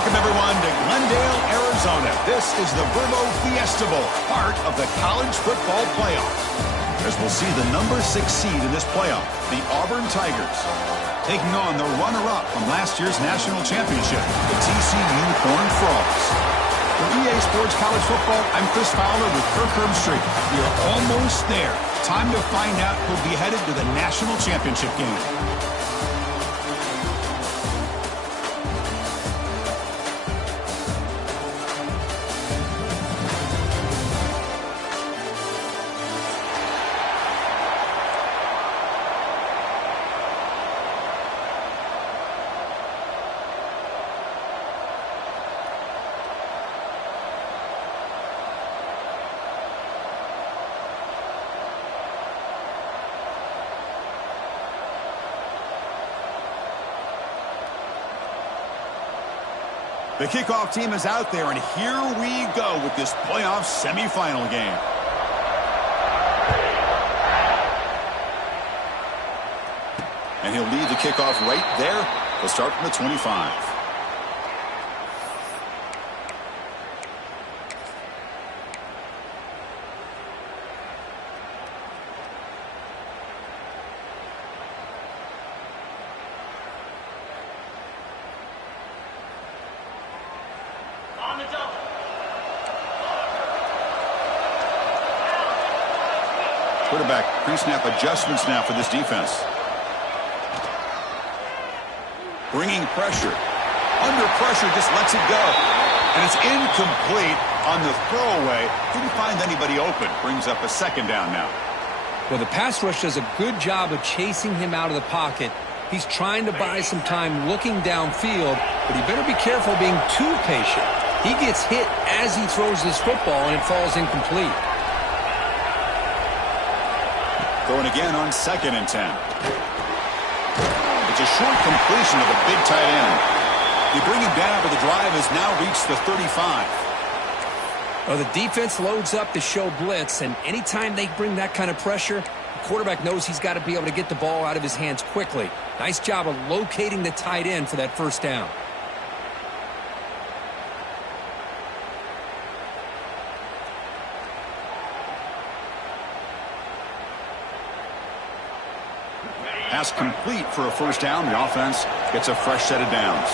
Welcome, everyone, to Glendale, Arizona. This is the Verbo Fiesta Bowl, part of the college football playoff. As we'll see the number 6 seed in this playoff, the Auburn Tigers, taking on the runner-up from last year's national championship, the TCU Horned Frogs. For EA Sports College Football, I'm Chris Fowler with Kirk Herbstreit. We are almost there. Time to find out who'll be headed to the national championship game. The kickoff team is out there, and here we go with this playoff semifinal game. And he'll lead the kickoff right there. He'll start from the 25. Quarterback pre-snap adjustments now for this defense. Bringing pressure. Under pressure, just lets it go. And it's incomplete on the throwaway. Didn't find anybody open. Brings up a second down now. Well, the pass rush does a good job of chasing him out of the pocket. He's trying to buy some time looking downfield, but he better be careful being too patient. He gets hit as he throws this football, and it falls incomplete. Going again on 2nd and 10. It's a short completion of the big tight end. They bring him down, but the drive has now reached the 35. Well, the defense loads up to show blitz, and anytime they bring that kind of pressure, the quarterback knows he's got to be able to get the ball out of his hands quickly. Nice job of locating the tight end for that first down. Pass complete for a first down. The offense gets a fresh set of downs.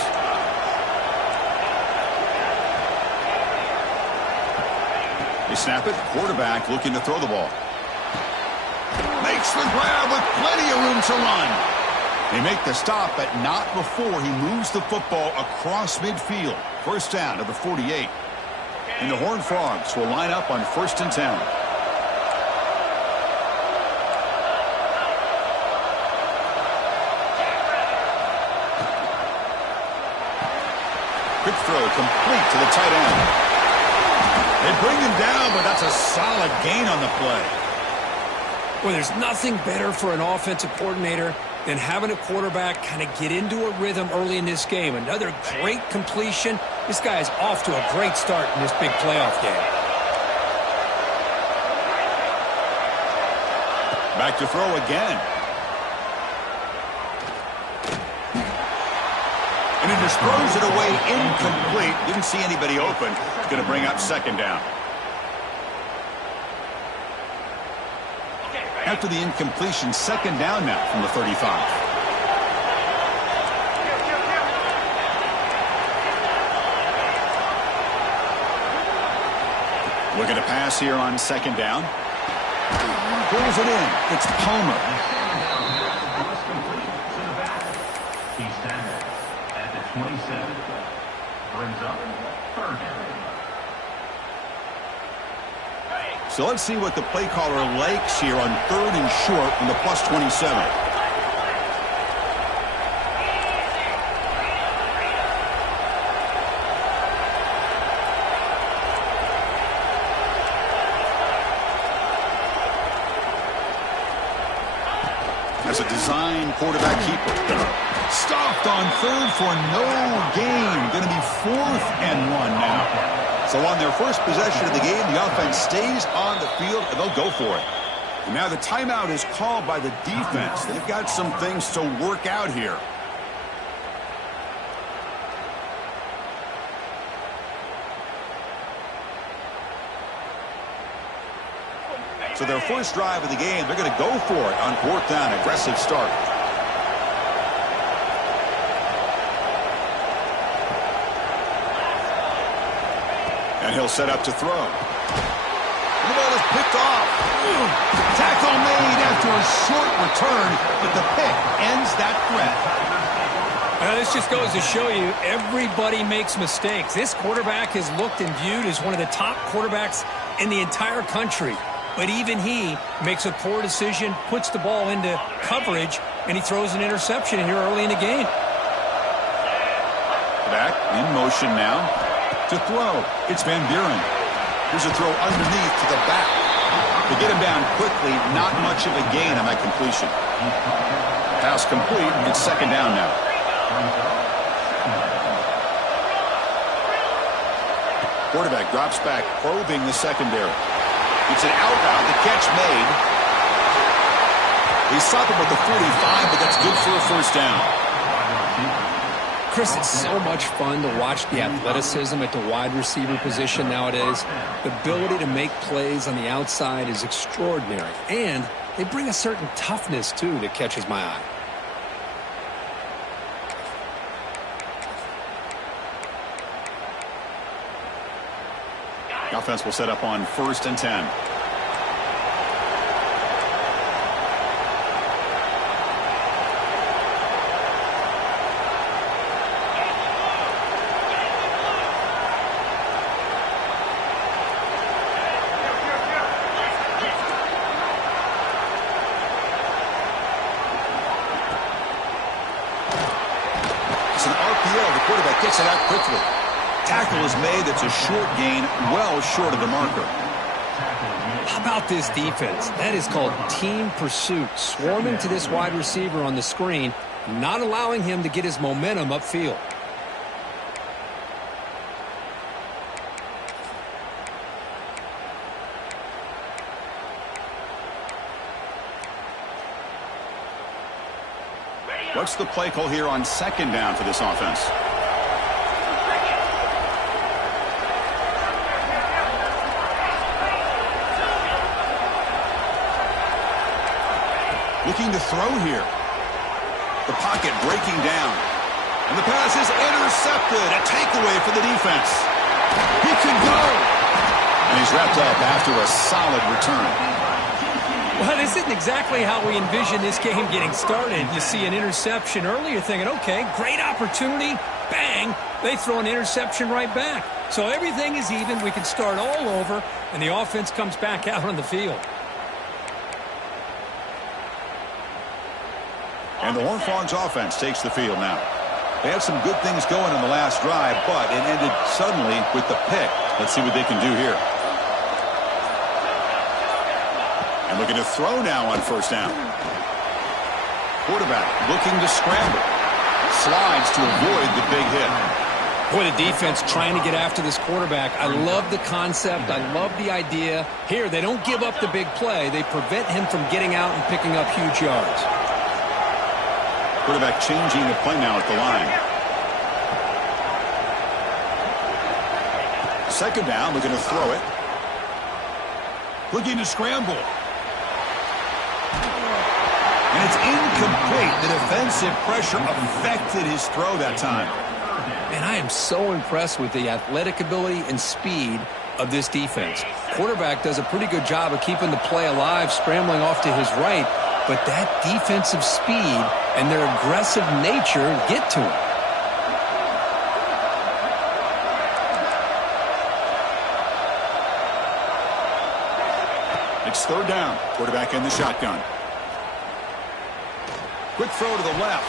They snap it. Quarterback looking to throw the ball. Makes the grab with plenty of room to run. They make the stop, but not before he moves the football across midfield. First down to the 48. And the Horned Frogs will line up on 1st and 10. Quick throw complete to the tight end. They bring him down, but that's a solid gain on the play. Well, there's nothing better for an offensive coordinator than having a quarterback kind of get into a rhythm early in this game. Another great completion. This guy is off to a great start in this big playoff game. Back to throw again. And he just throws it away incomplete. Didn't see anybody open. It's going to bring up 2nd down. After the incompletion, 2nd down now from the 35. Looking to pass here on 2nd down. Pulls it in. It's Palmer. He's standing at the 27. Brings up 3rd down. So let's see what the play caller likes here on 3rd and short from the plus 27. As a design quarterback keeper. Stopped on 3rd for no gain. Going to be 4th and 1 now. So on their first possession of the game, the offense stays on the field, and they'll go for it. And now the timeout is called by the defense. They've got some things to work out here. So their first drive of the game, they're going to go for it on 4th down. Aggressive start. And he'll set up to throw. And the ball is picked off. Tackle made after a short return, but the pick ends that threat. This just goes to show you everybody makes mistakes. This quarterback is looked and viewed as one of the top quarterbacks in the entire country. But even he makes a poor decision, puts the ball into coverage, and he throws an interception here early in the game. Back in motion now to throw. It's Van Buren. Here's a throw underneath to the back. To get him down quickly, not much of a gain on that completion. Pass complete. It's 2nd down now. Quarterback drops back, probing the secondary. It's an out route. The catch made. He's stopped him with the 45, but that's good for a 1st down. Chris, it's so much fun to watch the athleticism at the wide receiver position nowadays. The ability to make plays on the outside is extraordinary. And they bring a certain toughness, too, that catches my eye. The offense will set up on 1st and 10. It's an RPO. The quarterback gets it out quickly. Tackle is made. That's a short gain, well short of the marker. How about this defense? That is called team pursuit. Swarming to this wide receiver on the screen, not allowing him to get his momentum upfield. What's the play call here on 2nd down for this offense? Looking to throw here. The pocket breaking down. And the pass is intercepted. A takeaway for the defense. He could go. And he's wrapped up after a solid return. Well, this isn't exactly how we envision this game getting started. You see an interception early, you're thinking, okay, great opportunity. Bang, they throw an interception right back. So everything is even. We can start all over, and the offense comes back out on the field. And the Horned Frogs offense takes the field now. They had some good things going in the last drive, but it ended suddenly with the pick. Let's see what they can do here. And looking to throw now on 1st down. Quarterback looking to scramble. Slides to avoid the big hit. Boy, the defense trying to get after this quarterback. I love the concept. I love the idea. Here, they don't give up the big play. They prevent him from getting out and picking up huge yards. Quarterback changing the play now at the line. 2nd down, looking to throw it. Looking to scramble. And it's incomplete. The defensive pressure affected his throw that time. And I am so impressed with the athletic ability and speed of this defense. Quarterback does a pretty good job of keeping the play alive, scrambling off to his right. But that defensive speed and their aggressive nature get to him. It's 3rd down. Quarterback in the shotgun. Quick throw to the left.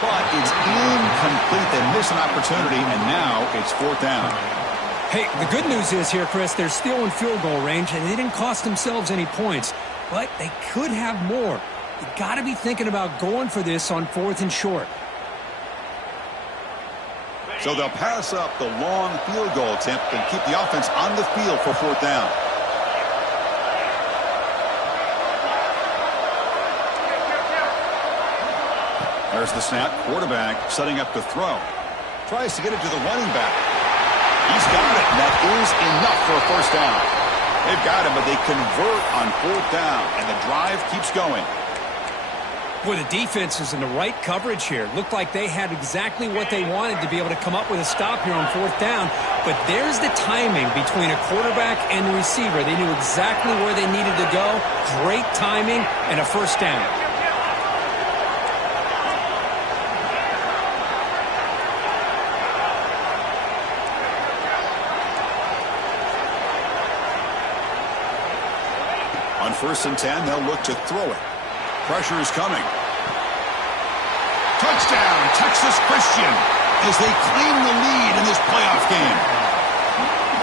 But it's incomplete. They miss an opportunity, and now it's 4th down. Hey, the good news is here, Chris, they're still in field goal range, and they didn't cost themselves any points. But they could have more. You got to be thinking about going for this on 4th and short. So they'll pass up the long field goal attempt and keep the offense on the field for 4th down. There's the snap. Quarterback setting up the throw. Tries to get it to the running back. He's got it, and that is enough for a 1st down. They've got him, but they convert on 4th down, and the drive keeps going. Boy, the defense is in the right coverage here. Looked like they had exactly what they wanted to be able to come up with a stop here on 4th down. But there's the timing between a quarterback and the receiver. They knew exactly where they needed to go. Great timing and a first down. On 1st and 10, they'll look to throw it. Pressure is coming. Touchdown, Texas Christian, as they claim the lead in this playoff game.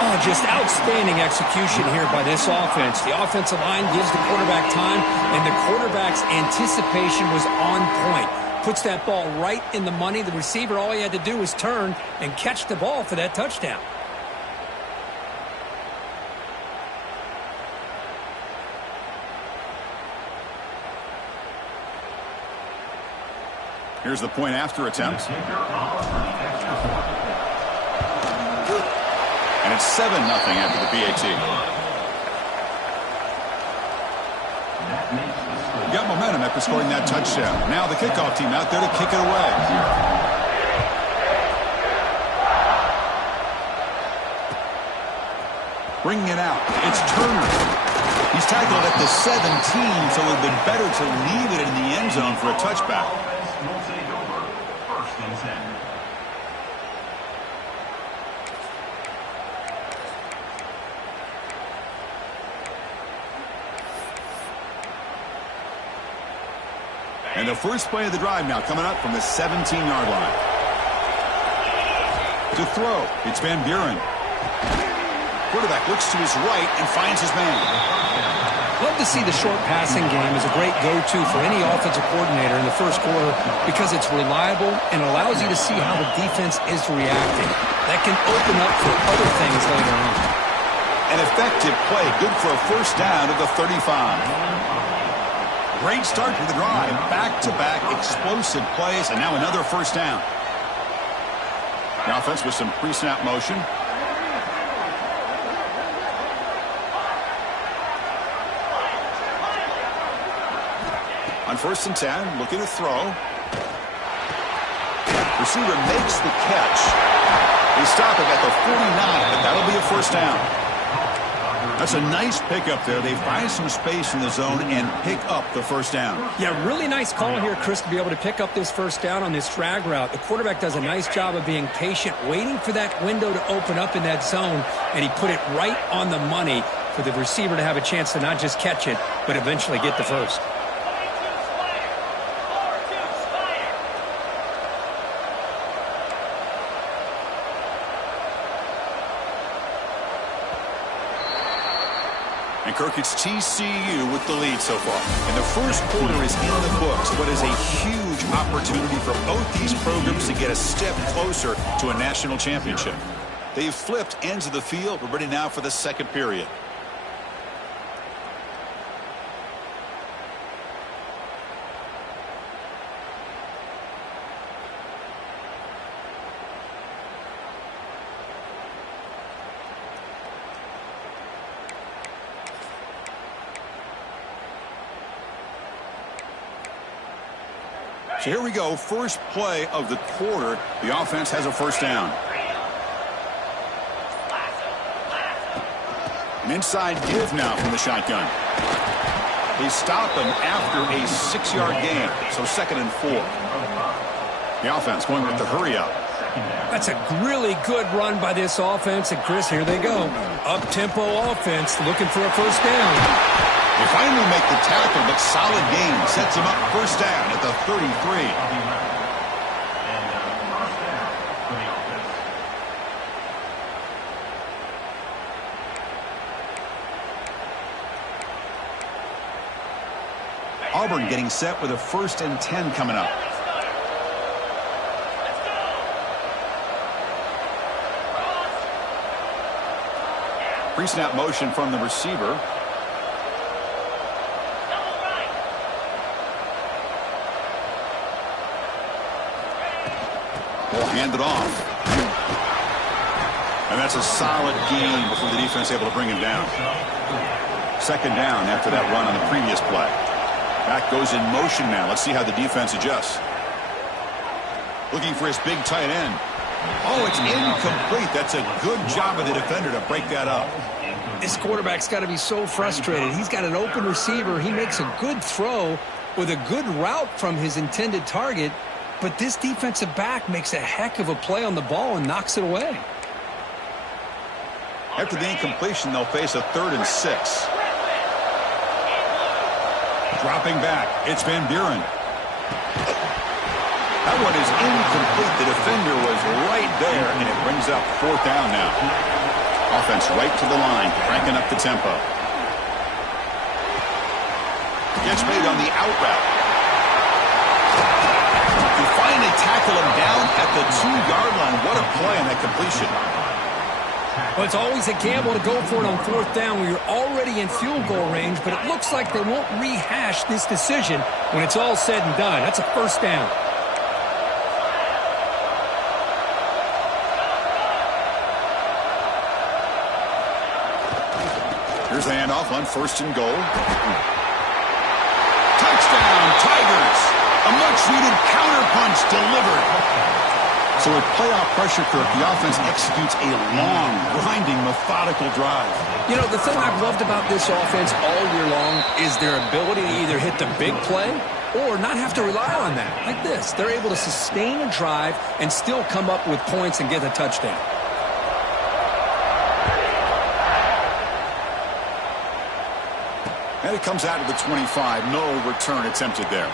Oh, just outstanding execution here by this offense. The offensive line gives the quarterback time, and the quarterback's anticipation was on point. Puts that ball right in the money. The receiver, all he had to do was turn and catch the ball for that touchdown. Here's the point after attempt. And it's 7-0 after the PAT. You got momentum after scoring that touchdown. Now the kickoff team out there to kick it away. Bringing it out. It's Turner. He's tackled at the 17, so it would have been better to leave it in the end zone for a touchback. And the first play of the drive now coming up from the 17-yard line. To throw, it's Van Buren. Quarterback looks to his right and finds his man. Love to see the short passing game as a great go-to for any offensive coordinator in the first quarter because it's reliable and allows you to see how the defense is reacting. That can open up for other things later on. An effective play, good for a first down at the 35. Great start to the drive. Back-to-back explosive plays, and now another first down. The offense with some pre-snap motion. On 1st and 10, looking to throw. Receiver makes the catch. They stop it at the 49, but that'll be a first down. That's a nice pickup there. They find some space in the zone and pick up the first down. Yeah, really nice call here, Chris, to be able to pick up this first down on this drag route. The quarterback does a nice job of being patient, waiting for that window to open up in that zone, and he put it right on the money for the receiver to have a chance to not just catch it, but eventually get the first. And Kirk, it's TCU with the lead so far. And the first quarter is in the books, but is a huge opportunity for both these programs to get a step closer to a national championship. They've flipped ends of the field. We're ready now for the second period. So here we go, first play of the quarter. The offense has a first down. An inside give now from the shotgun. They stop him after a 6-yard gain, so 2nd and 4. The offense going with the hurry up. That's a really good run by this offense, and Chris, here they go. Up-tempo offense looking for a first down. They finally make the tackle, but solid gain sets him up first down at the 33. Auburn getting set with a 1st and 10 coming up. Pre-snap motion from the receiver. Will hand it off. And that's a solid gain before the defense able to bring him down. Second down after that run on the previous play. Back goes in motion now. Let's see how the defense adjusts. Looking for his big tight end. Oh, it's incomplete. That's a good job of the defender to break that up. This quarterback's got to be so frustrated. He's got an open receiver. He makes a good throw with a good route from his intended target, but this defensive back makes a heck of a play on the ball and knocks it away. After the incompletion, they'll face a 3rd and 6. Dropping back, it's Van Buren. That one is incomplete. The defender was right there, and it brings up 4th down now. Offense right to the line, cranking up the tempo. Gets made on the out route. They finally tackle him down at the 2-yard line. What a play on that completion. Well, it's always a gamble to go for it on 4th down when you're already in field goal range, but it looks like they won't rehash this decision when it's all said and done. That's a 1st down. Here's the handoff on 1st and goal. Touchdown, Tigers! A much-needed counterpunch delivered. So with playoff pressure, Kirk, the offense executes a long, grinding, methodical drive. You know, the thing I've loved about this offense all year long is their ability to either hit the big play or not have to rely on that. Like this, they're able to sustain a drive and still come up with points and get a touchdown. And it comes out of the 25. No return attempted there.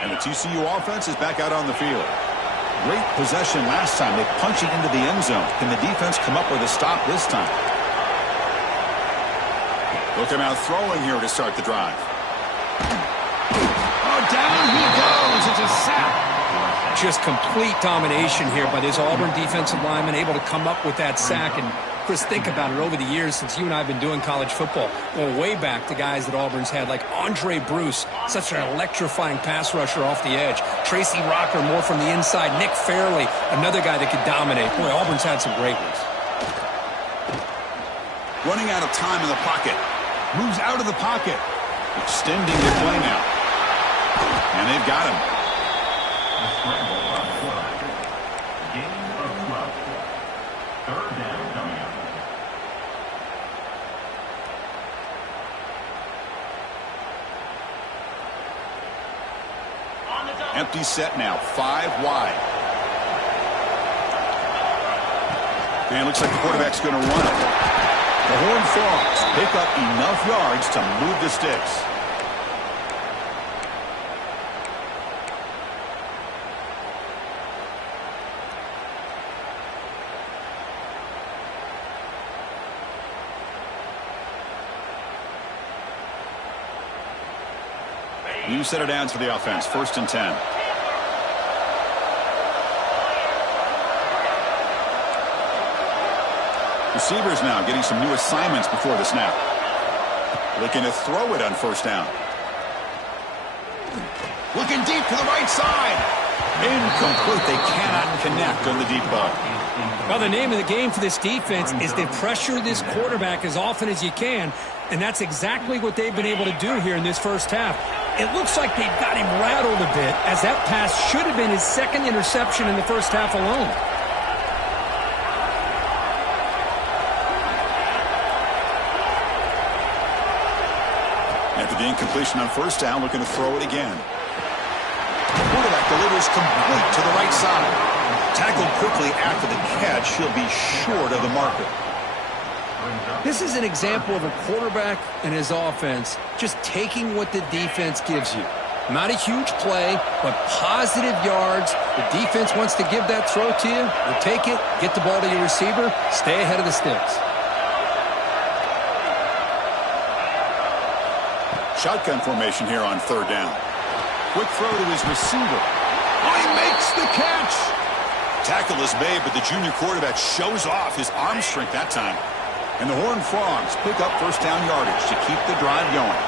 And the TCU offense is back out on the field. Great possession last time. They punch it into the end zone. Can the defense come up with a stop this time? Looking out throwing here to start the drive. Oh, down he goes. It's a sack. Just complete domination here by this Auburn defensive lineman, able to come up with that sack. And Chris, think about it, over the years since you and I have been doing college football, going way back to guys that Auburn's had, like Andre Bruce, such an electrifying pass rusher off the edge. Tracy Rocker, more from the inside. Nick Fairley, another guy that could dominate. Boy, Auburn's had some great ones. Running out of time in the pocket. Moves out of the pocket. Extending the play now. And they've got him. Empty set now, 5 wide. And it looks like the quarterback's going to run it. The Horned Frogs pick up enough yards to move the sticks. You set it down to the offense. 1st and 10. Receivers now getting some new assignments before the snap. Looking to throw it on 1st down. Looking deep to the right side. Incomplete. They cannot connect on the deep ball. Well, the name of the game for this defense is to pressure this quarterback as often as you can, and that's exactly what they've been able to do here in this first half. It looks like they've got him rattled a bit, as that pass should have been his 2nd interception in the first half alone. After the incompletion on 1st down, looking to throw it again. Quarterback delivers complete to the right side. Tackled quickly after the catch. He'll be short of the marker. This is an example of a quarterback and his offense just taking what the defense gives you. Not a huge play, but positive yards. The defense wants to give that throw to you. You take it, get the ball to your receiver, stay ahead of the sticks. Shotgun formation here on 3rd down. Quick throw to his receiver. Oh, he makes the catch. Tackle is made, but the junior quarterback shows off his arm strength that time. And the Horned Frogs pick up first down yardage to keep the drive going.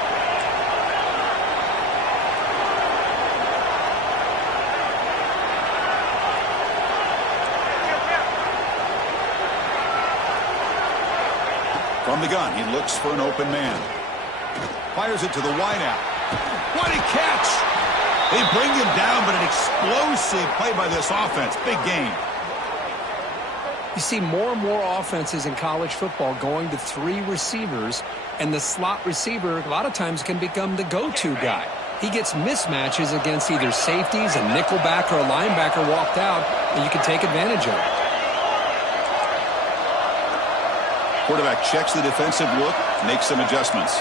From the gun, he looks for an open man. Fires it to the wideout. What a catch! They bring him down, but an explosive play by this offense. Big game. You see more and more offenses in college football going to 3 receivers, and the slot receiver a lot of times can become the go-to guy. He gets mismatches against either safeties, a nickelback, or a linebacker walked out, and you can take advantage of it. Quarterback checks the defensive look, makes some adjustments.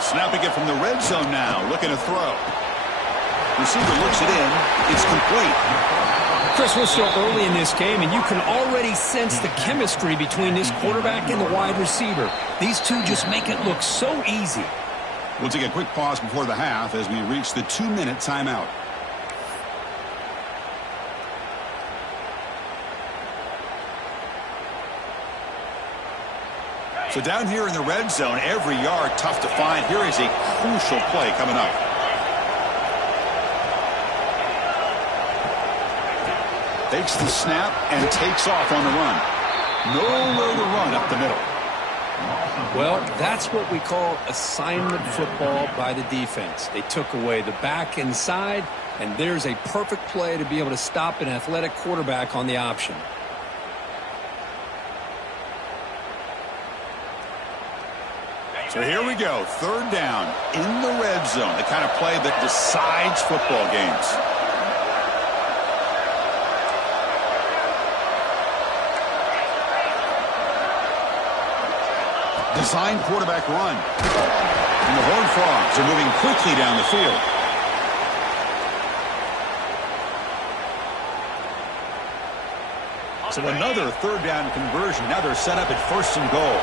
Snapping it from the red zone now, looking to throw. Receiver looks it in. It's complete. Chris, we're still early in this game, and you can already sense the chemistry between this quarterback and the wide receiver. These two just make it look so easy. We'll take a quick pause before the half as we reach the 2-minute timeout. So down here in the red zone, every yard tough to find. Here is a crucial play coming up. Takes the snap and takes off on the run. Nowhere to run up the middle. Well, that's what we call assignment football by the defense. They took away the back inside, and there's a perfect play to be able to stop an athletic quarterback on the option. So here we go, 3rd down in the red zone, the kind of play that decides football games. Design quarterback run. And the Horned Frogs are moving quickly down the field. So another 3rd down conversion. Now they're set up at 1st and goal.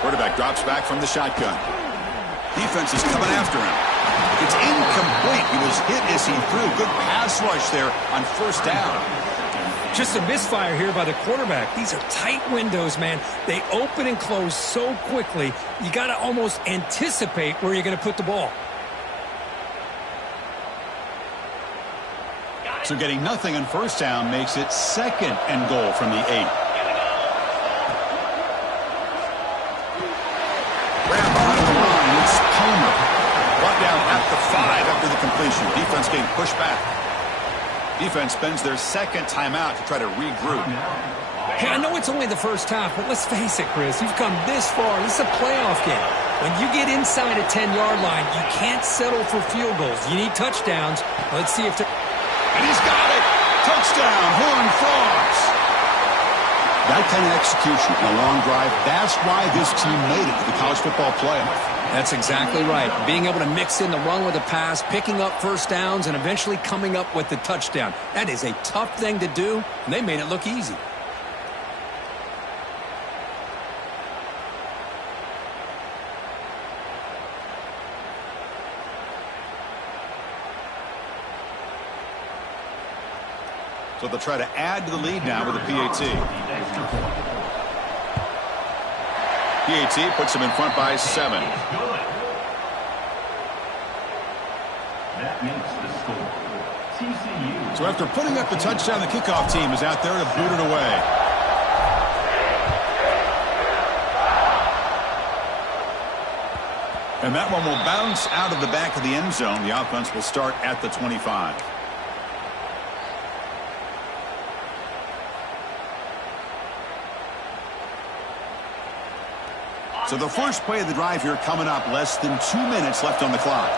Quarterback drops back from the shotgun. Defense is coming after him. It's incomplete. He was hit as he threw. Good pass rush there on 1st down. Just a misfire here by the quarterback. These are tight windows, man. They open and close so quickly. You got to almost anticipate where you're going to put the ball. So getting nothing on 1st down makes it 2nd and goal from the 8. Down at the 5 after the completion. Defense getting pushed back. Defense spends their 2nd timeout to try to regroup. Hey, I know it's only the first half, but let's face it, Chris. You've come this far. This is a playoff game. When you get inside a 10-yard line, you can't settle for field goals. You need touchdowns. Let's see if they're... And he's got it! Touchdown, Horned Frogs! That kind of execution in a long drive, that's why this team made it to the college football playoff. That's exactly right. Being able to mix in the run with the pass, picking up 1st downs, and eventually coming up with the touchdown. That is a tough thing to do, and they made it look easy. So they'll try to add to the lead now with a PAT. PAT puts him in front by 7. That makes the score. TCU. So after putting up the touchdown, the kickoff team is out there to boot it away. And that one will bounce out of the back of the end zone. The offense will start at the 25. So the first play of the drive here coming up, less than 2 minutes left on the clock.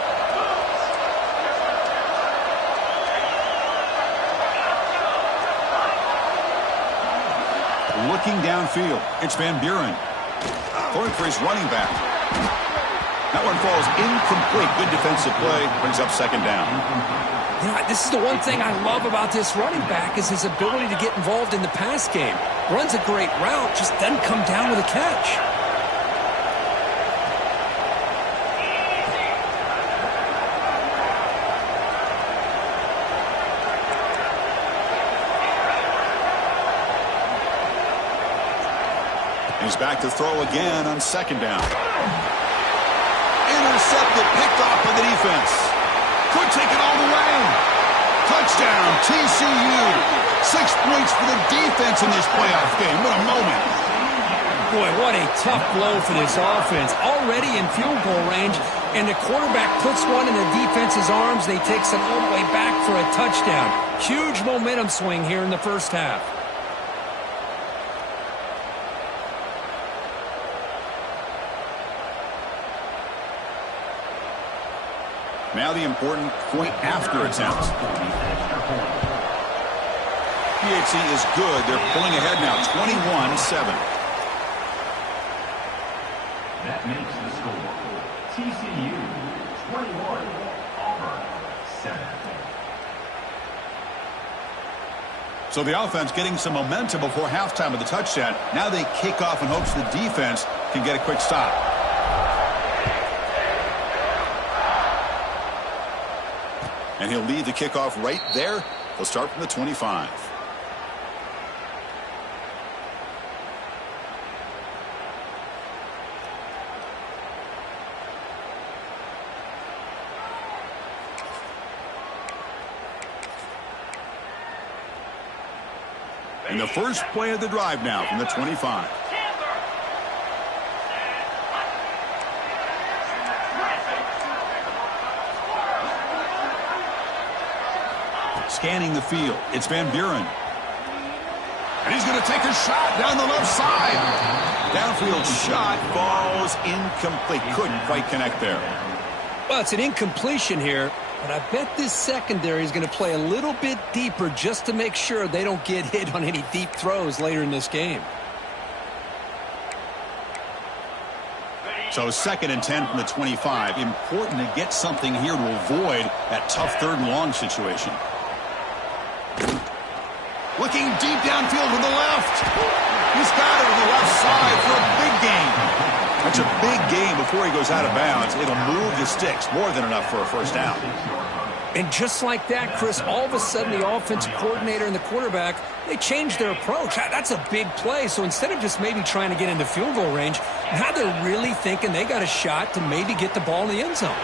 Looking downfield, it's Van Buren. Going for his running back. That one falls incomplete. Good defensive play, brings up 2nd down. You know, this is the one thing I love about this running back is his ability to get involved in the pass game. Runs a great route, just doesn't come down with a catch. He's back to throw again on second down. Intercepted, picked off by the defense. Could take it all the way. Touchdown, TCU. 6 points for the defense in this playoff game. What a moment. Boy, what a tough blow for this offense. Already in field goal range, and the quarterback puts one in the defense's arms. They takes it all the way back for a touchdown. Huge momentum swing here in the first half. Now the important point after attempt. PHC is good. They're pulling ahead now, 21-7. That makes the score. TCU 21, Auburn 7. So the offense getting some momentum before halftime with the touchdown. Now they kick off in hopes the defense can get a quick stop. And he'll lead the kickoff right there. He'll start from the 25. And the first play of the drive now from the 25. Scanning the field. It's Van Buren. And he's going to take a shot down the left side. Downfield shot falls incomplete. Couldn't quite connect there. Well, it's an incompletion here, but I bet this secondary is going to play a little bit deeper just to make sure they don't get hit on any deep throws later in this game. So 2nd and 10 from the 25. Important to get something here to avoid that tough 3rd and long situation. Looking deep downfield to the left. He's got it on the left side for a big gain. That's a big gain before he goes out of bounds. It'll move the sticks. More than enough for a first down. And just like that, Chris, all of a sudden the offensive coordinator and the quarterback, they changed their approach. That's a big play. So instead of just maybe trying to get into field goal range, now they're really thinking they got a shot to maybe get the ball in the end zone.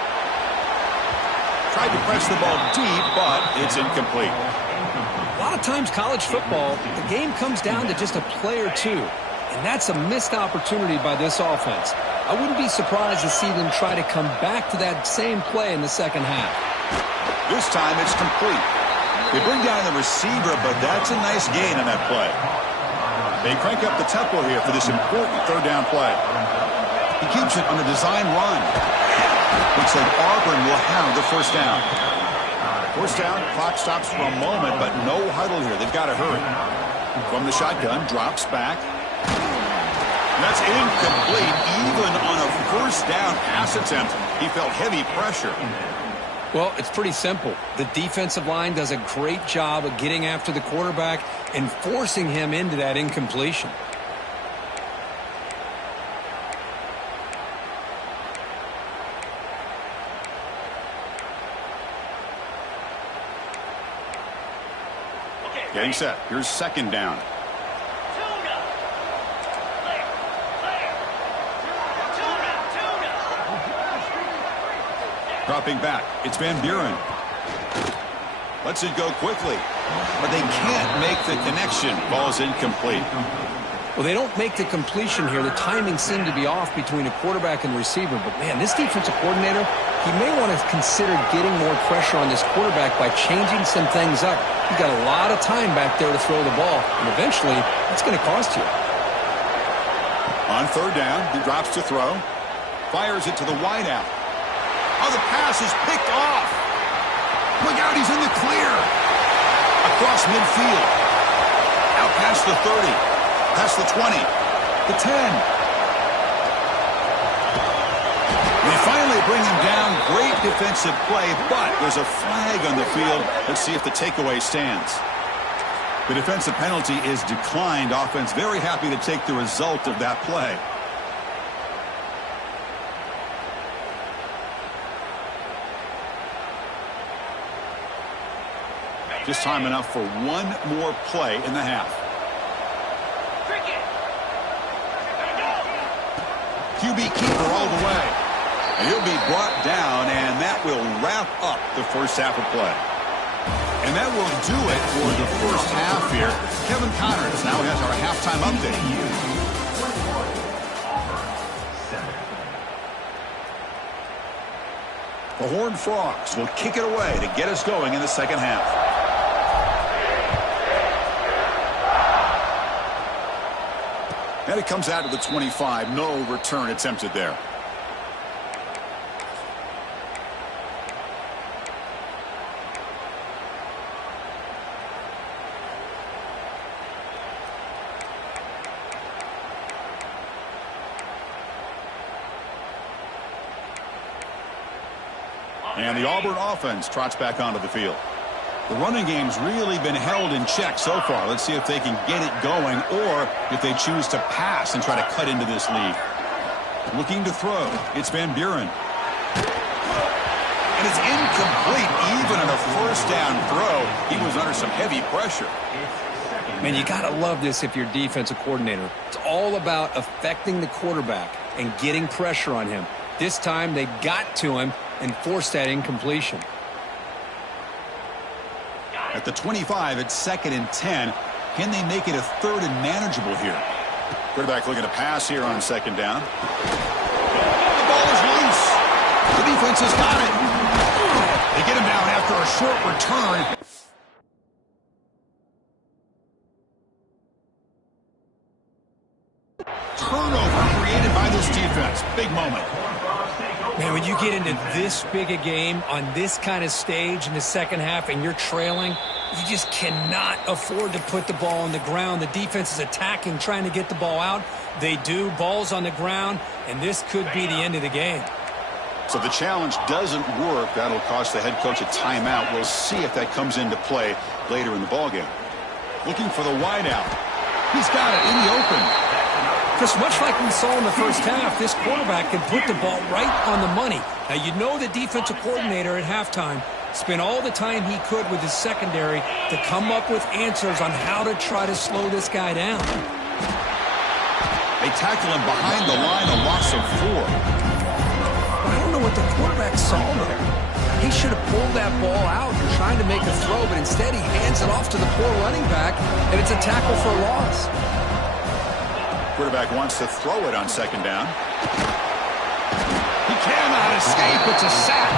Tried to press the ball deep, but it's incomplete. A lot of times college football, the game comes down to just a play or two. And that's a missed opportunity by this offense. I wouldn't be surprised to see them try to come back to that same play in the second half. This time it's complete. They bring down the receiver, but that's a nice gain on that play. They crank up the tempo here for this important 3rd down play. He keeps it on a design run. Looks like Auburn will have the first down. First down, clock stops for a moment, but no huddle here. They've got to hurry. From the shotgun, drops back. And that's incomplete. Even on a first down pass attempt, he felt heavy pressure. Well, it's pretty simple. The defensive line does a great job of getting after the quarterback and forcing him into that incompletion. Getting set. Here's 2nd down. Dropping back. It's Van Buren. Lets it go quickly. But they can't make the connection. Ball's incomplete. Well, they don't make the completion here. The timing seemed to be off between a quarterback and receiver. But, man, this defensive coordinator, he may want to consider getting more pressure on this quarterback by changing some things up. He's got a lot of time back there to throw the ball. And eventually, it's going to cost you. On 3rd down, he drops to throw. Fires it to the wideout. Oh, the pass is picked off. Look out, he's in the clear. Across midfield. Out past the 30. Past the 20. The 10. They finally bring him down. Great defensive play, but there's a flag on the field. Let's see if the takeaway stands. The defensive penalty is declined. Offense very happy to take the result of that play. Just time enough for one more play in the half. QB keeper all the way. And he'll be brought down, and that will wrap up the first half of play. And that will do it for the first half here. Kevin Connors now has our halftime update. The Horned Frogs will kick it away to get us going in the second half. And it comes out to the 25. No return attempted there. And the Auburn offense trots back onto the field. The running game's really been held in check so far. Let's see if they can get it going or if they choose to pass and try to cut into this lead. Looking to throw. It's Van Buren. And it's incomplete. Even on a first down throw, he was under some heavy pressure. Man, you got to love this if you're defensive coordinator. It's all about affecting the quarterback and getting pressure on him. This time they got to him and forced that incompletion. At the 25, it's 2nd and 10. Can they make it a 3rd and manageable here? Quarterback looking to pass here on 2nd down. The ball is loose. The defense has got it. They get him down after a short return. Turnover created by this defense. Big moment. Man, when you get into this big a game on this kind of stage in the second half and you're trailing, you just cannot afford to put the ball on the ground. The defense is attacking, trying to get the ball out. They do. Ball's on the ground, and this could be the end of the game. So the challenge doesn't work. That'll cost the head coach a timeout. We'll see if that comes into play later in the ballgame. Looking for the wideout. He's got it in the open. Because much like we saw in the first half, this quarterback can put the ball right on the money. Now, you know the defensive coordinator at halftime spent all the time he could with his secondary to come up with answers on how to try to slow this guy down. They tackle him behind the line, a loss of 4. I don't know what the quarterback saw there. He should have pulled that ball out and tried to make a throw, but instead he hands it off to the poor running back, and it's a tackle for a loss. Quarterback wants to throw it on 2nd down. He cannot escape. It's a sack.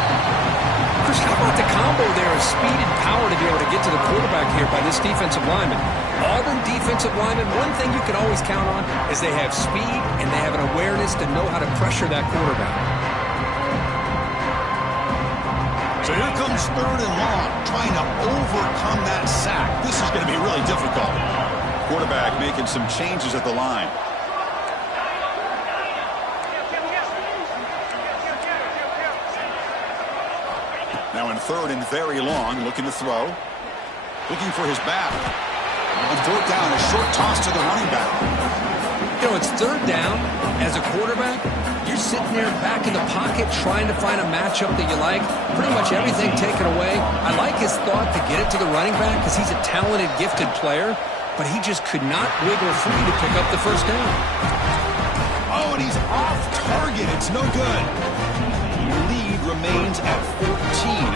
Chris, how about the combo there of speed and power to be able to get to the quarterback here by this defensive lineman? Auburn defensive lineman, one thing you can always count on is they have speed and they have an awareness to know how to pressure that quarterback. So here comes 3rd and long, trying to overcome that sack. This is going to be really difficult. Quarterback making some changes at the line. Now in 3rd and very long, looking to throw. Looking for his back. On 4th down, a short toss to the running back. You know, it's 3rd down. As a quarterback, you're sitting there back in the pocket trying to find a matchup that you like. Pretty much everything taken away. I like his thought to get it to the running back because he's a talented, gifted player. But he just could not wiggle free to pick up the first down. Oh, and he's off target. It's no good. The lead remains at 14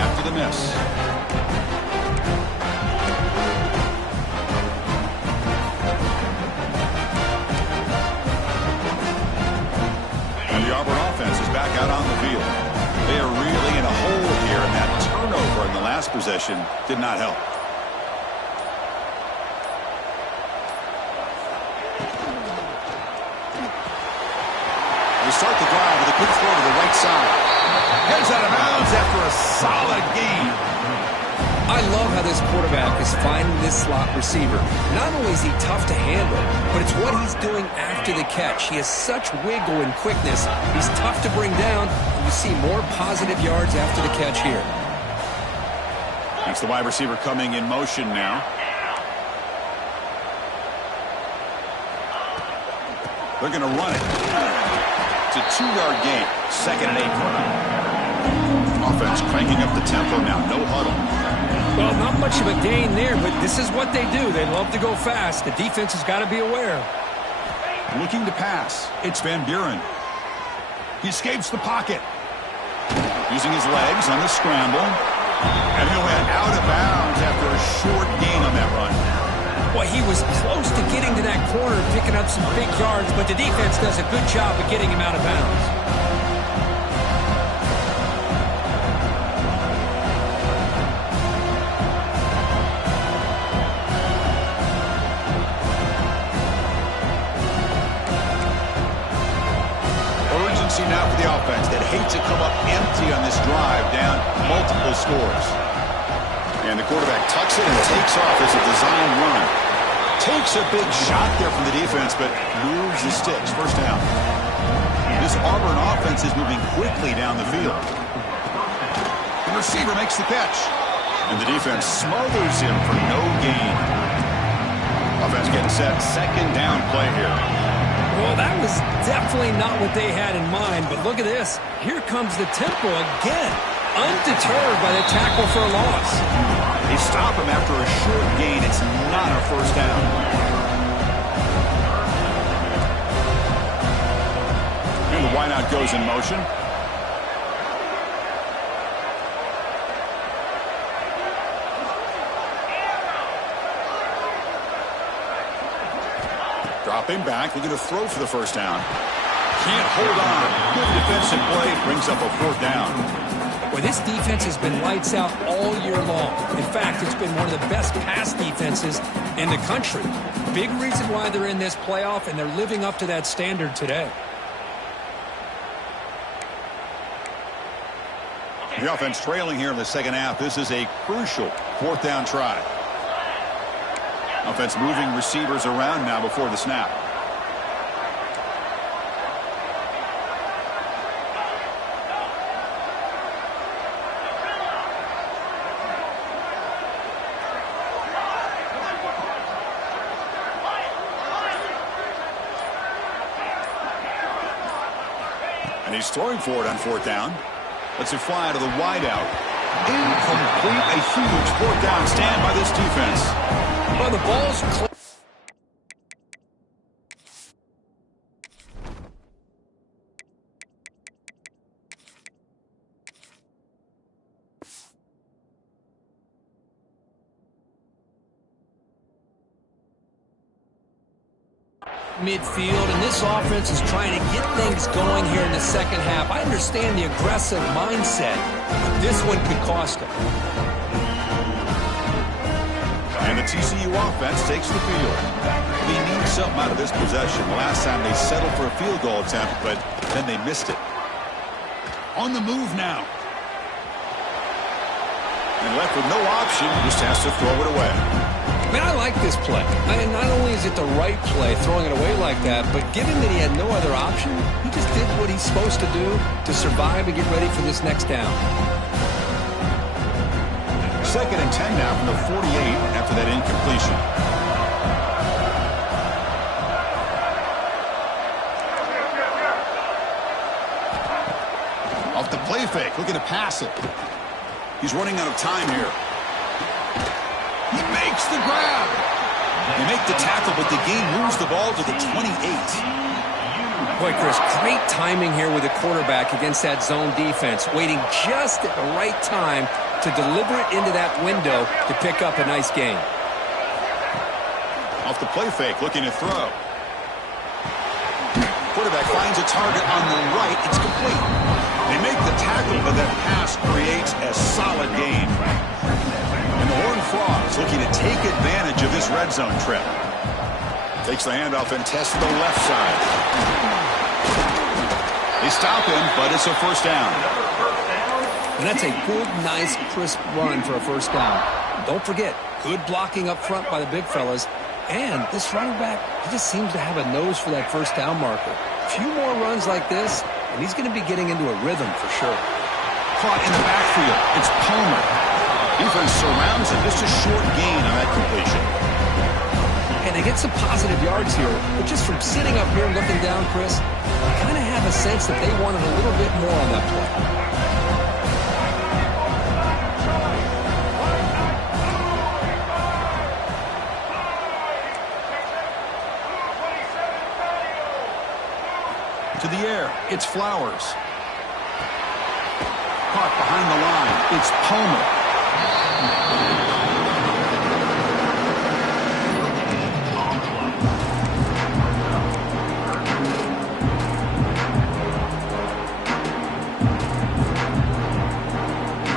after the miss. And the Auburn offense is back out on the field. They are really in a hole here, and that turnover in the last possession did not help. They start the drive with a quick throw to the right side. Heads out of bounds after a solid gain. I love how this quarterback is finding this slot receiver. Not only is he tough to handle, but it's what he's doing after the catch. He has such wiggle and quickness. He's tough to bring down, and you see more positive yards after the catch here. That's the wide receiver coming in motion now. They're going to run it. It's a 2-yard gain. 2nd and 8. Offense cranking up the tempo now. No huddle. Well, not much of a gain there, but this is what they do. They love to go fast. The defense has got to be aware. Looking to pass. It's Van Buren. He escapes the pocket. Using his legs on the scramble. And he went out of bounds after a short gain on that run. Boy, he was close to getting to that corner, picking up some big yards, but the defense does a good job of getting him out of bounds. Urgency now for the offense that hates to come up empty on this drive, down multiple scores. And the quarterback tucks it and takes off as a designed run. Takes a big shot there from the defense, but moves the sticks. First down. This Auburn offense is moving quickly down the field. The receiver makes the catch. And the defense smothers him for no gain. Offense getting set. Second down play here. Well, that was definitely not what they had in mind, but look at this. Here comes the tempo again. Undeterred by the tackle for a loss. They stop him after a short gain. It's not a first down. And the wideout goes in motion. Dropping back, looking to throw for the first down. Can't hold on. Good defensive play, brings up a fourth down. Well, this defense has been lights out all year long. In fact, it's been one of the best pass defenses in the country. Big reason why they're in this playoff, and they're living up to that standard today. The offense trailing here in the second half. This is a crucial fourth down try. Offense moving receivers around now before the snap. And he's throwing for it on fourth down. Lets it fly to the wideout. Incomplete. A huge fourth down stand by this defense. Well, the ball's close. Midfield, and this offense is trying to get things going here in the second half. I understand the aggressive mindset, but this one could cost them. And the TCU offense takes the field. They need something out of this possession. Last time they settled for a field goal attempt, but then they missed it. On the move now. And left with no option, just has to throw it away. Man, I like this play. Not only is it the right play, throwing it away like that, but given that he had no other option, he just did what he's supposed to do to survive and get ready for this next down. Second and 10 now from the 48 after that incompletion. Off the play fake, looking to pass it. He's running out of time here. He makes the grab. They make the tackle, but the game moves the ball to the 28. Boy, Chris, great timing here with the quarterback against that zone defense, waiting just at the right time to deliver it into that window to pick up a nice gain. Off the play fake, looking to throw. Quarterback finds a target on the right. It's complete. They make the tackle, but that pass creates a solid gain. And the Horned Frogs looking to take advantage of this red zone trip. Takes the handoff and tests the left side. They stop him, but it's a first down. And that's a good, nice, crisp run for a first down. Don't forget, good blocking up front by the big fellas. And this running back, he just seems to have a nose for that first down marker. A few more runs like this, and he's going to be getting into a rhythm for sure. Caught in the backfield. It's Palmer. Defense surrounds him. Just a short gain on that completion. And they get some positive yards here, but just from sitting up here looking down, Chris, I kind of have a sense that they wanted a little bit more on that play. To the air, it's Flowers. Caught behind the line, it's Palmer.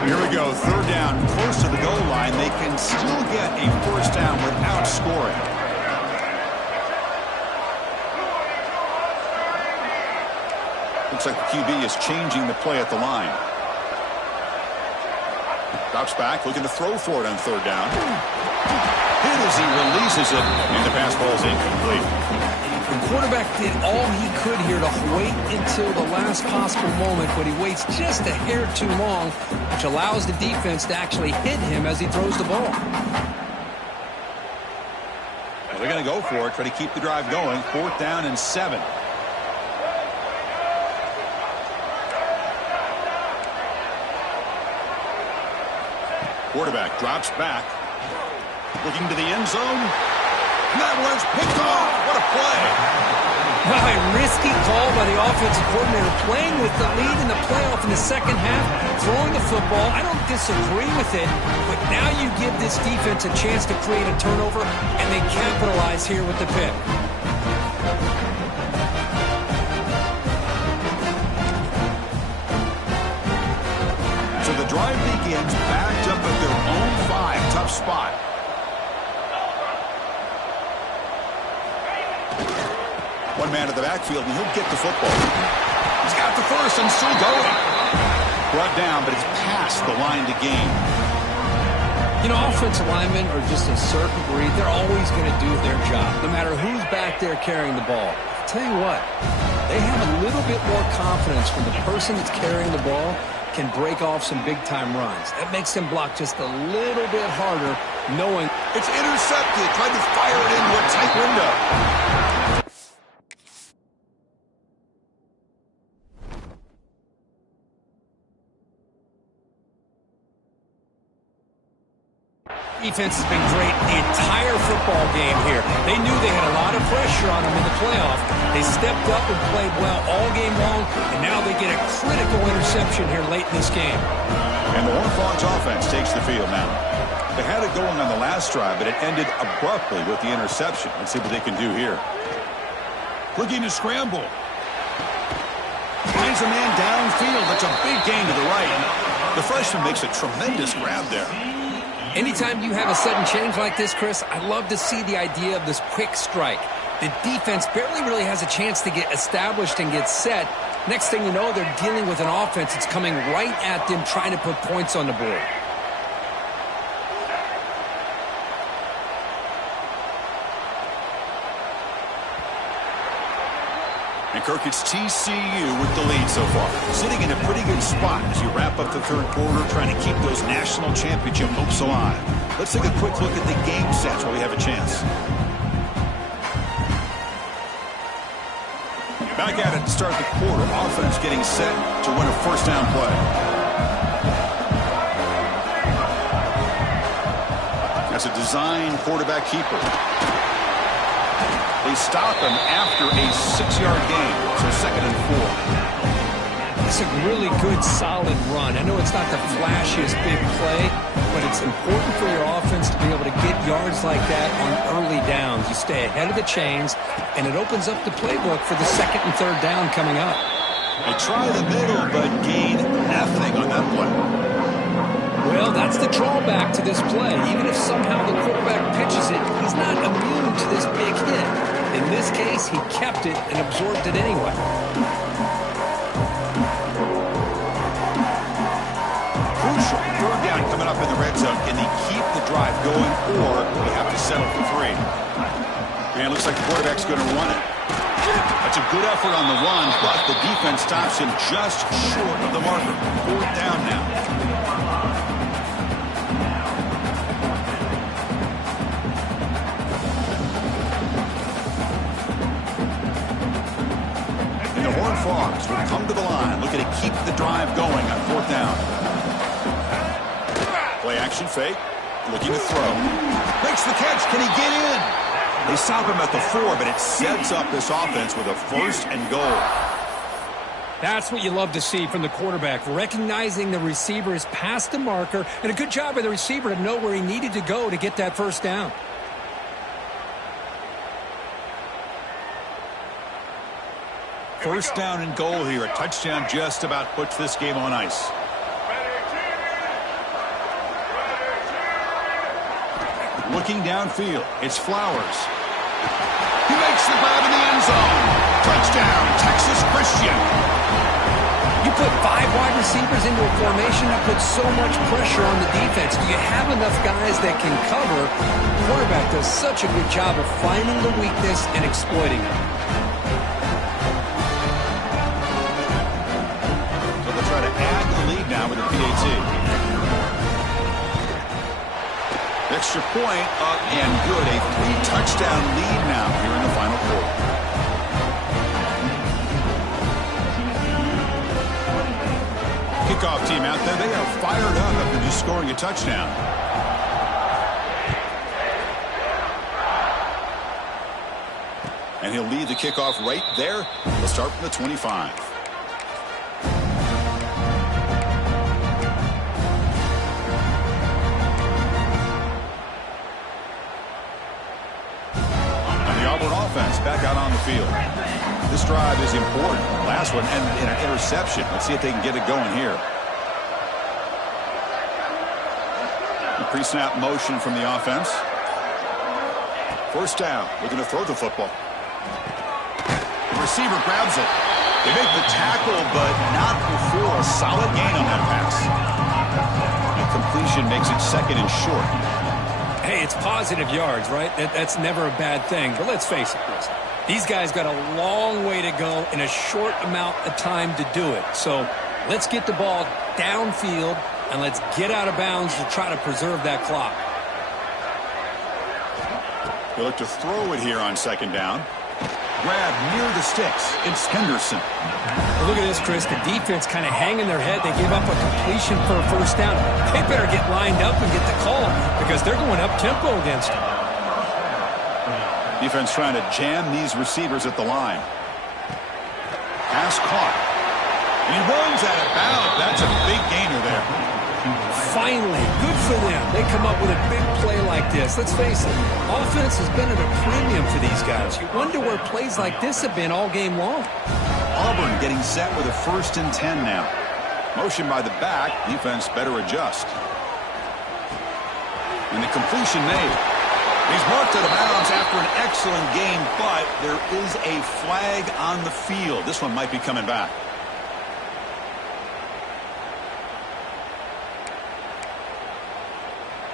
Here we go, third down, close to the goal line. They can still get a first down without scoring. Looks like the QB is changing the play at the line. Drops back, looking to throw for it on third down. Hit as he releases it, and the pass ball is incomplete. The quarterback did all he could here to wait until the last possible moment, but he waits just a hair too long, which allows the defense to actually hit him as he throws the ball. Well, they're going to go for it, try to keep the drive going. 4th down and 7. Quarterback drops back, looking to the end zone. That one's picked off. What a play. A risky call by the offensive coordinator, playing with the lead in the playoff in the second half, throwing the football. I don't disagree with it, but now you give this defense a chance to create a turnover, and they capitalize here with the pick. So the drive begins backed up at their own 5. Tough spot. One man to the backfield, and he'll get the football. He's got the first and still going. Brought down, but it's past the line to gain. You know, offensive linemen are just a certain breed. They're always going to do their job, no matter who's back there carrying the ball. I'll tell you what, they have a little bit more confidence when the person that's carrying the ball can break off some big-time runs. That makes them block just a little bit harder, knowing it's intercepted, trying to fire it into a tight window. Defense has been great the entire football game here. They knew they had a lot of pressure on them in the playoff. They stepped up and played well all game long, and now they get a critical interception here late in this game. And the Horned Frogs offense takes the field now. They had it going on the last drive, but it ended abruptly with the interception. Let's see what they can do here. Looking to scramble. Finds a man downfield. That's a big gain to the right. The freshman makes a tremendous grab there. Anytime you have a sudden change like this, Chris, I love to see the idea of this quick strike. The defense barely really has a chance to get established and get set. Next thing you know, they're dealing with an offense that's coming right at them, trying to put points on the board. And Kirk, it's TCU with the lead so far. Sitting in a pretty good spot as you wrap up the third quarter, trying to keep those national championship hopes alive. Let's take a quick look at the game sets while we have a chance. Back at it to start the quarter. Offense getting set to win a first down play. That's a design quarterback keeper. They stop him after a 6-yard gain, so 2nd and 4. It's a really good, solid run. I know it's not the flashiest big play, but it's important for your offense to be able to get yards like that on early downs. You stay ahead of the chains, and it opens up the playbook for the 2nd and 3rd down coming up. They try the middle, but gain nothing on that play. Well, that's the drawback to this play. Even if somehow the quarterback pitches it, he's not immune to this big hit. In this case, he kept it and absorbed it anyway. Crucial 3rd down coming up in the red zone. Can they keep the drive going, or do they have to settle for 3? And it looks like the quarterback's going to run it. That's a good effort on the run, but the defense stops him just short of the marker. 4th down now. Frogs will come to the line, looking to keep the drive going on 4th down. Play action fake, looking to throw. Makes the catch, can he get in? They stop him at the 4, but it sets up this offense with a 1st and goal. That's what you love to see from the quarterback, recognizing the receiver is past the marker, and a good job by the receiver to know where he needed to go to get that first down. First down and goal here. A touchdown just about puts this game on ice. Looking downfield, it's Flowers. He makes the grab in the end zone. Touchdown, Texas Christian. You put 5 wide receivers into a formation that puts so much pressure on the defense. Do you have enough guys that can cover? The quarterback does such a good job of finding the weakness and exploiting it. So they'll try to add to the lead now with the PAT. Extra point up and good. A 3-touchdown lead now here in the final quarter. Kickoff team out there. They are fired up after just scoring a touchdown. And he'll lead the kickoff right there. We'll start from the 25. Back out on the field. This drive is important. Last one ended in an interception. Let's see if they can get it going here. A pre-snap motion from the offense. First down. Looking to throw the football. The receiver grabs it. They make the tackle, but not before a solid gain on that pass. A completion makes it second and short. Hey, it's positive yards, right? That's never a bad thing. But let's face it, Chris. These guys got a long way to go in a short amount of time to do it. So let's get the ball downfield and let's get out of bounds to try to preserve that clock. They look to throw it here on second down. Grab near the sticks. It's Henderson. Well, look at this, Chris. The defense kind of hanging their head. They give up a completion for a first down. They better get lined up and get the call because they're going up-tempo against them. Defense trying to jam these receivers at the line. Pass caught. And he runs out of bounds. That's a big gainer there. Finally, good for them. They come up with a big play like this. Let's face it, offense has been at a premium for these guys. You wonder where plays like this have been all game long. Auburn getting set with a 1st and 10 now. Motion by the back. Defense better adjust. And the completion made. He's marked out of bounds after an excellent game, but there is a flag on the field. This one might be coming back.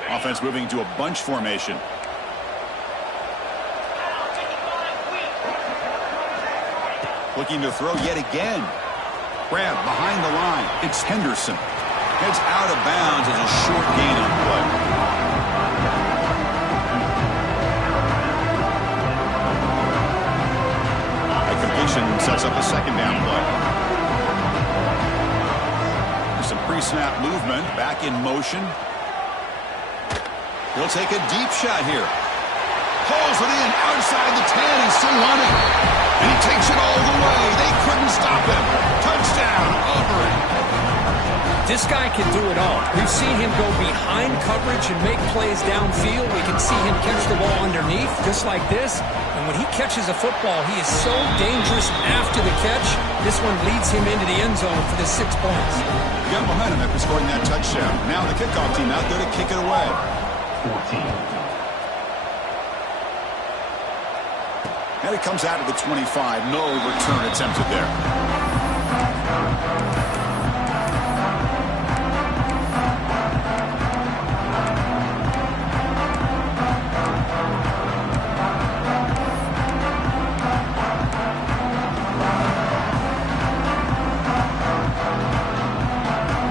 Offense moving to a bunch formation. Looking to throw yet again. Grab behind the line. It's Henderson. Heads out of bounds as a short gain on play. A completion sets up a second down play. There's some pre-snap movement. Back in motion. He'll take a deep shot here. Pulls it in outside the 10. He's still running. And he takes it all the way. They couldn't stop him. Touchdown, Auburn. This guy can do it all. We've seen him go behind coverage and make plays downfield. We can see him catch the ball underneath, just like this. And when he catches a football, he is so dangerous after the catch. This one leads him into the end zone for the 6 points. He got momentum after scoring that touchdown. Now the kickoff team out there to kick it away. 14. And it comes out of the 25. No return attempted there.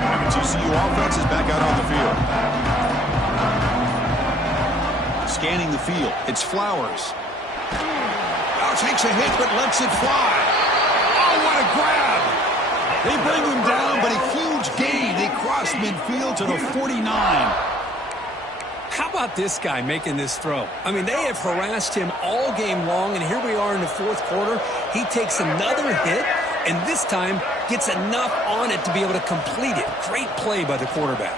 And the TCU offense is back out on the field. Scanning the field. It's Flowers. Takes a hit but lets it fly. Oh, what a grab. They bring him down, but a huge gain. They cross midfield to the 49. How about this guy making this throw? I mean, they have harassed him all game long, and here we are in the 4th quarter. He takes another hit, and this time gets enough on it to be able to complete it. Great play by the quarterback.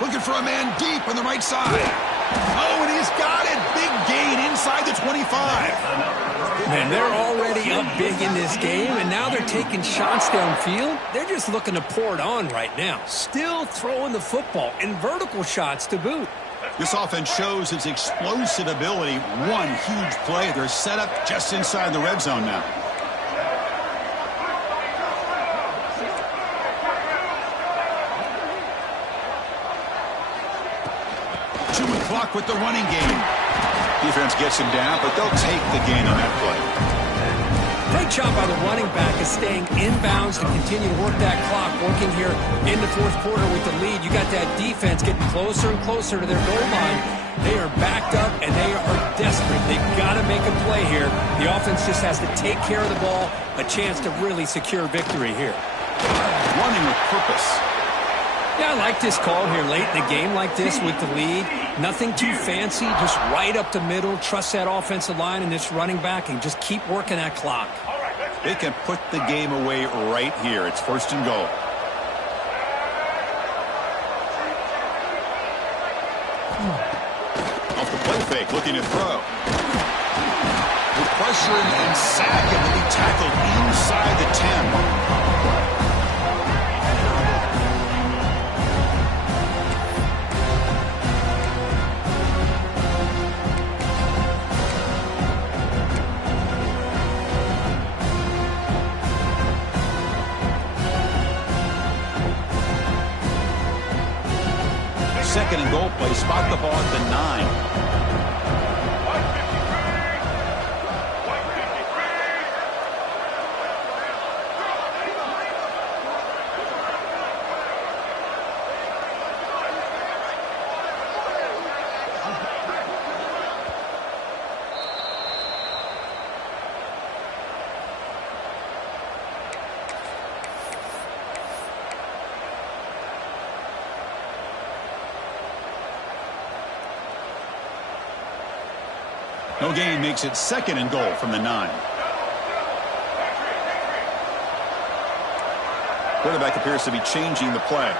Looking for a man deep on the right side. Oh, and he's got it. Big gain inside the 25. Man, they're already up big in this game, and now they're taking shots downfield. They're just looking to pour it on right now. Still throwing the football, and vertical shots to boot. This offense shows its explosive ability. One huge play. They're set up just inside the red zone now. Chewing clock with the running game. Defense gets him down, but they'll take the gain on that play. Great job by the running back is staying inbounds to continue to work that clock, working here in the fourth quarter with the lead. You got that defense getting closer and closer to their goal line. They are backed up, and they are desperate. They've got to make a play here. The offense just has to take care of the ball, a chance to really secure victory here. Running with purpose. Yeah, I like this call here late in the game like this with the lead. Nothing too fancy, just right up the middle. Trust that offensive line and this running back and just keep working that clock. They can put the game away right here. It's first and goal. Off the play fake, looking to throw. With pressure and sack, and then he tackled inside the 10. Second and goal play, spot the ball at the 9. No gain makes it second and goal from the 9. Quarterback appears to be changing the play.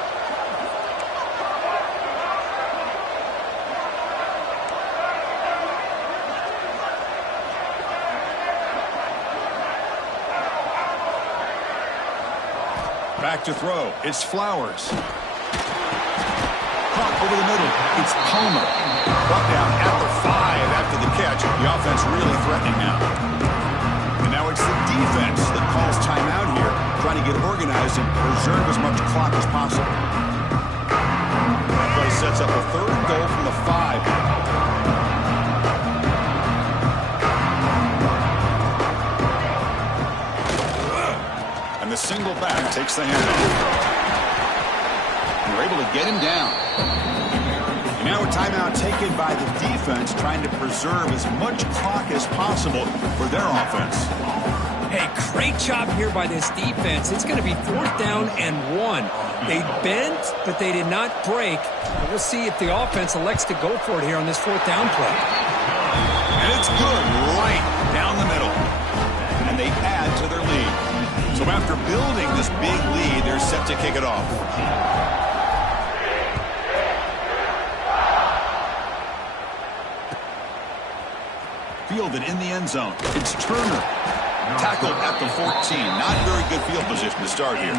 Back to throw. It's Flowers. Caught over the middle. It's Palmer. Brought down at the 5 after the catch. The offense really threatening now. And now it's the defense that calls timeout here, trying to get organized and preserve as much clock as possible. That play sets up a third and goal from the 5. And the single back takes the handoff. And we're able to get him down. And now a timeout taken by the defense, trying to preserve as much clock as possible for their offense. Hey, great job here by this defense. It's going to be 4th down and 1. They bent, but they did not break. We'll see if the offense elects to go for it here on this 4th down play. And it's good right down the middle. And they add to their lead. So after building this big lead, they're set to kick it off. Fielded in the end zone. It's Turner. Tackled at the 14. Not very good field position to start here.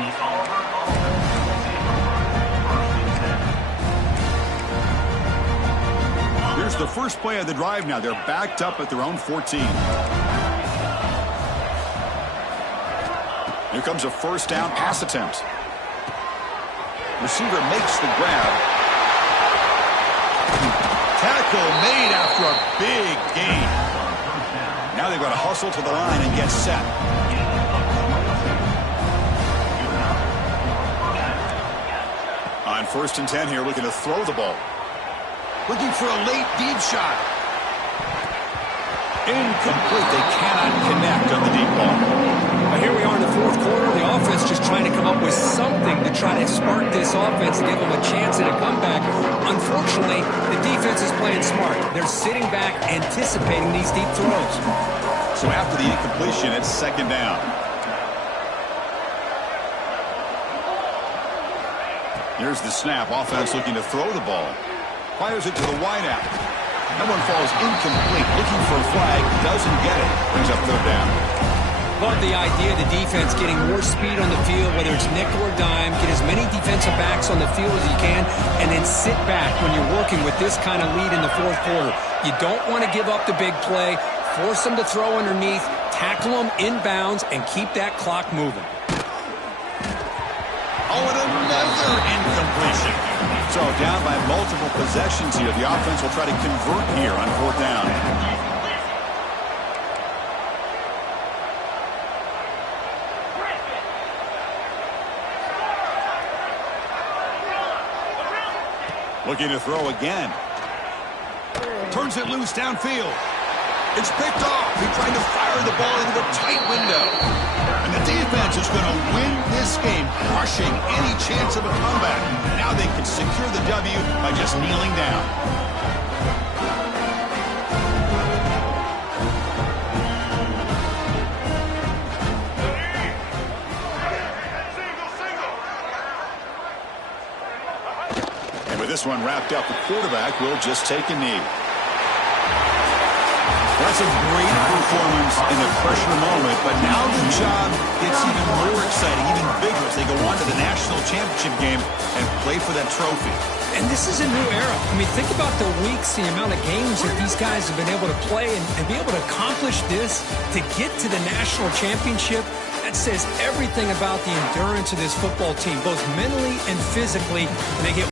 Here's the first play of the drive now. They're backed up at their own 14. Here comes a first down pass attempt. Receiver makes the grab. Tackle made after a big gain. Now they've got to hustle to the line and get set. On 1st and 10 here, looking to throw the ball. Looking for a late deep shot. Incomplete. They cannot connect on the deep ball. Now here we are in the 4th quarter. The offense just trying to come up with something to try to spark this offense and give them a chance at a comeback. Unfortunately, the defense is playing smart. They're sitting back, anticipating these deep throws. So after the incompletion, it's 2nd down. Here's the snap. Offense looking to throw the ball. Fires it to the wideout. That one falls incomplete. Looking for a flag. Doesn't get it. Brings up third down. Love the idea of the defense getting more speed on the field, whether it's nickel or dime. Get as many defensive backs on the field as you can, and then sit back when you're working with this kind of lead in the fourth quarter. You don't want to give up the big play. Force them to throw underneath. Tackle them inbounds, and keep that clock moving. Oh, and another incompletion. So down by multiple possessions here. The offense will try to convert here on fourth down. Looking to throw again. Turns it loose downfield. It's picked off. He tried to fire the ball into a tight window. And the defense is going to win this game, crushing any chance of a comeback. Now they can secure the W by just kneeling down. And with this one wrapped up, the quarterback will just take a knee. That's a great performance in a pressure moment, but now the job gets even more exciting, even bigger as they go on to the national championship game and play for that trophy. And this is a new era. I mean, think about the weeks, the amount of games that these guys have been able to play and be able to accomplish this, to get to the national championship. That says everything about the endurance of this football team, both mentally and physically. And they get